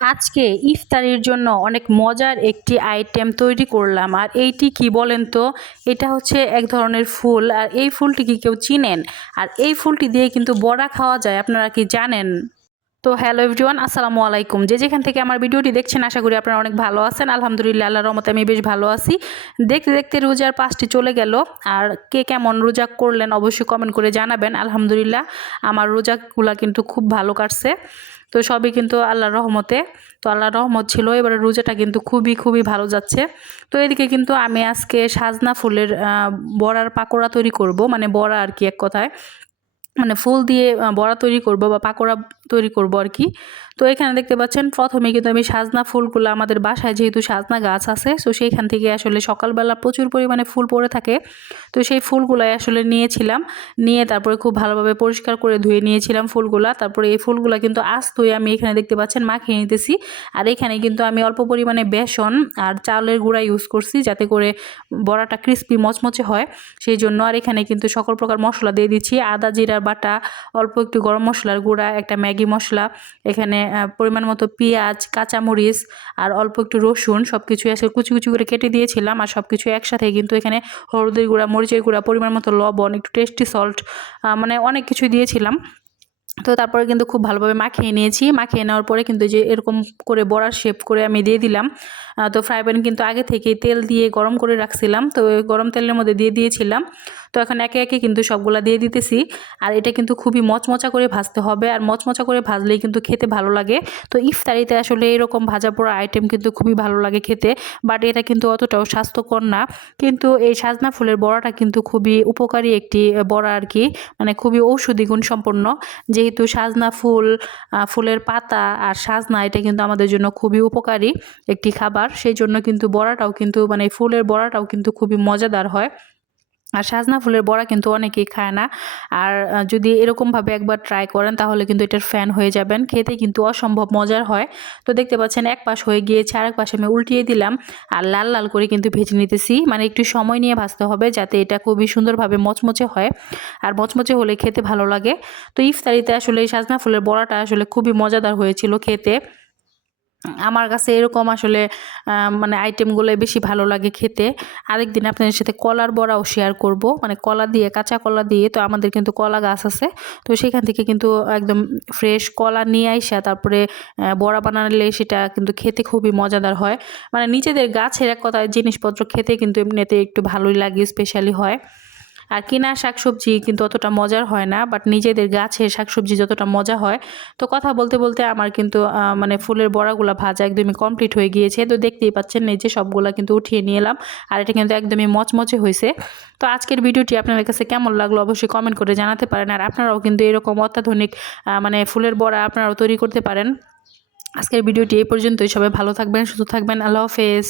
আজকে ইফতারির জন্য অনেক মজার একটি আইটেম তৈরি করলাম। আর এইটি কি বলেন তো? এটা হচ্ছে এক ধরনের ফুল। আর এই ফুলটি কি কেউ চিনেন? আর এই ফুলটি দিয়ে কিন্তু বড়া খাওয়া যায়। আপনারা কি জানেন? তো হ্যালো এভরিওয়ান, আসসালামু আলাইকুম। যে যেখান থেকে আমার ভিডিওটি দেখছেন আশা করি আপনারা অনেক ভালো আছেন। আলহামদুলিল্লাহ, আল্লাহর রহমতে আমি বেশ ভালো আছি। দেখতে দেখতে রোজার 5টি চলে গেল। আর কে কেমন রোজা করলেন অবশ্যই কমেন্ট করে জানাবেন। আলহামদুলিল্লাহ, আমার রোজাগুলা কিন্তু খুব ভালো কাটছে। তো সবই কিন্তু আল্লাহর রহমতে। তো আল্লাহর রহমত ছিল, এবারে রোজাটা কিন্তু খুবই খুবই ভালো যাচ্ছে। তো এদিকে কিন্তু আমি আজকে সাজনা ফুলের বড়ার পাকোড়া তৈরি করব, মানে বড়া আর কি, এক কথায় মানে ফুল দিয়ে বড়া তৈরি করব বা পাকোড়া তৈরি করব আর কি। তো এখানে দেখতে পাচ্ছেন প্রথমে কিন্তু আমি সাজনা ফুলগুলো, আমাদের বাসায় যেহেতু সাজনা গাছ আছে, তো সেইখান থেকে আসলে সকালবেলা প্রচুর পরিমাণে ফুল পড়ে থাকে। তো সেই ফুলগুলাই আসলে নিয়েছিলাম, নিয়ে তারপরে খুব ভালোভাবে পরিষ্কার করে ধুয়ে নিয়েছিলাম ফুলগুলা। তারপরে এই ফুলগুলা কিন্তু আস্তই আমি এখানে দেখতে পাচ্ছেন মাখিয়ে নিতেছি। আর এখানে কিন্তু আমি অল্প পরিমাণে বেসন আর চালের গুঁড়া ইউজ করছি, যাতে করে বড়াটা ক্রিস্পি মচমচে হয় সেই জন্য। আর এখানে কিন্তু সকল প্রকার মশলা দিয়ে দিচ্ছি, আদা জিরার বাটা, অল্প একটু গরম মশলার গুঁড়া, একটা ম্যাগি মশলা, এখানে পরিমাণ মতো পেঁয়াজ, কাঁচামরিচ আর অল্প একটু রসুন, সব কিছু আসলে কুচি কুচি করে কেটে দিয়েছিলাম। আর সব কিছু একসাথে কিন্তু এখানে হলুদের গুঁড়া, মরিচের গুঁড়া, পরিমাণ মতো লবণ, একটু টেস্টি সল্ট, মানে অনেক কিছু দিয়েছিলাম। তো তারপরে কিন্তু খুব ভালোভাবে মাখিয়ে নিয়েছি। মাখিয়ে নেওয়ার পরে কিন্তু যে এরকম করে বড়ার শেপ করে আমি দিয়ে দিলাম। তো ফ্রাই প্যান কিন্তু আগে থেকেই তেল দিয়ে গরম করে রাখছিলাম, তো ওই গরম তেলের মধ্যে দিয়ে দিয়েছিলাম। তো এখন একে একে কিন্তু সবগুলা দিয়ে দিতেছি। আর এটা কিন্তু খুবই মচমচা করে ভাজতে হবে, আর মচমচা করে ভাজলেই কিন্তু খেতে ভালো লাগে। তো ইফতারিতে আসলে এরকম ভাজা পোড়া আইটেম কিন্তু খুবই ভালো লাগে খেতে, বাট এটা কিন্তু অতটাও স্বাস্থ্যকর না। কিন্তু এই সাজনা ফুলের বড়াটা কিন্তু খুবই উপকারী একটি বড়া আর কি, মানে খুবই ঔষধি গুণ সম্পন্ন। যেহেতু সাজনা ফুল, ফুলের পাতা আর সাজনা, এটা কিন্তু আমাদের জন্য খুবই উপকারী একটি খাবার, সেই জন্য কিন্তু বড়াটাও কিন্তু, মানে ফুলের বড়াটাও কিন্তু খুবই মজাদার হয়। আর সাজনা ফুলের বড়া কিন্তু অনেকেই খায় না। আর যদি এরকমভাবে একবার ট্রাই করেন তাহলে কিন্তু এটার ফ্যান হয়ে যাবেন। খেতে কিন্তু অসম্ভব মজার হয়। তো দেখতে পাচ্ছেন এক পাশ হয়ে গিয়েছে, আরেক পাশে আমি উল্টিয়ে দিলাম। আর লাল লাল করে কিন্তু ভেজে নিতেছি, মানে একটু সময় নিয়ে ভাজতে হবে যাতে এটা খুবই সুন্দরভাবে মচমচে হয়। আর মচমচে হলে খেতে ভালো লাগে। তো ইফতারিতে আসলে এই সাজনা ফুলের বড়াটা আসলে খুবই মজাদার হয়েছিল খেতে। আমার কাছে এরকম আসলে মানে আইটেমগুলোই বেশি ভালো লাগে খেতে। আরেকদিন আপনাদের সাথে কলার বড়াও শেয়ার করব, মানে কলা দিয়ে, কাঁচা কলা দিয়ে। তো আমাদের কিন্তু কলা গাছ আছে, তো সেখান থেকে কিন্তু একদম ফ্রেশ কলা নিয়ে আইসা তারপরে বড়া বানালে সেটা কিন্তু খেতে খুবই মজাদার হয়। মানে নিজেদের গাছের এক কথায় জিনিসপত্র খেতে কিন্তু এমনিতে একটু ভালোই লাগে, স্পেশালি হয়। আর কিনা শাকসবজি কিন্তু অতটা মজার হয় না, বাট নিজেদের গাছের শাকসবজি যতটা মজা হয়। তো কথা বলতে বলতে আমার কিন্তু মানে ফুলের বড়াগুলা ভাজা একদমই কমপ্লিট হয়ে গিয়েছে। তো দেখতেই পাচ্ছেন এই যে সবগুলা কিন্তু উঠিয়ে নিয়ে এলাম। আর এটা কিন্তু একদমই মচমচে হয়েছে। তো আজকের ভিডিওটি আপনাদের কাছে কেমন লাগলো অবশ্যই কমেন্ট করে জানাতে পারেন। আর আপনারাও কিন্তু এরকম অত্যাধুনিক মানে ফুলের বড়া আপনারাও তৈরি করতে পারেন। আজকের ভিডিওটি এই পর্যন্তই। সবাই ভালো থাকবেন, সুস্থ থাকবেন। আল্লাহ হাফেজ।